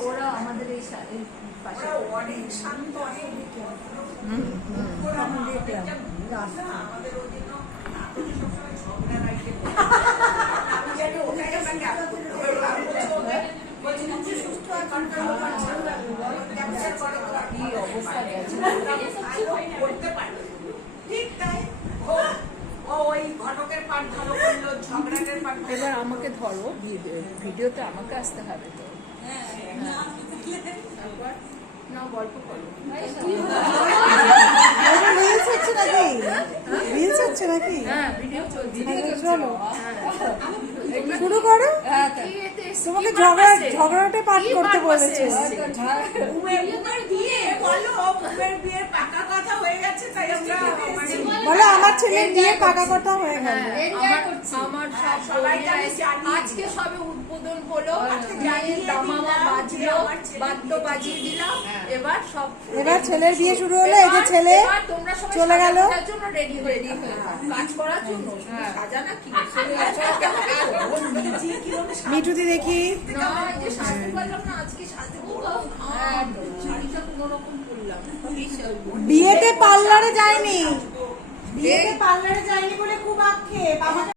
ওরা আমাদের এই পাশে অনেক শান্ত অনেক দেখলাম, রাস্তা। আমাদের ওই জন্য নাটকে সবসময় ঝগড়া রাখতে বলে। আমি জানি ওটাই আমাকে আগে করতে হবে। আমি বলছি ওকে, বলছি, "তুমি সুস্থ আছো, control করছ না। Capture করো তো আর কি অবস্থা গেছে এবার আমাকে ধরো ভিডিওতে আমাকে আসতে হবে তো। তারপর না গল্প করো। হ্যাঁ ভিডিও চলছে। তাহলে চলো। হ্যাঁ। শুরু করো। হ্যাঁ? তোমাকে ঝগড়া? ঝগড়াটে পাঠ করতে বলেছে। বিয়ের পাকা কথা হয়ে গেছে তাই আমরা বলে আমার ছেলের বিয়ে পাকা কথা হয়ে গেল। হ্যাঁ, আমার আমার সব সবাইকে আমি আজকে সবে উদ্বোধন হলো। দামামা দিলাম বাজলো যে বাদ্য বাজিয়ে দিলাম। এবার সব এবার ছেলের বিয়ে শুরু হলো এই যে ছেলে তোমরা সবাই চলে গেল। সাজানোর জন্য রেডি হয়ে রেডি কাজ করার জন্য। শুধু সাজানা কি? মিঠুদি দেখি। না এই যে সাজতে পারলাম না আজকে সাজবো হ্যাঁ শাড়িটা কোনো রকম পরলাম বিয়েতে পার্লারে যায়নি। বিয়েতে পার্লারে যায়নি বলে খুব আক্ষেপ।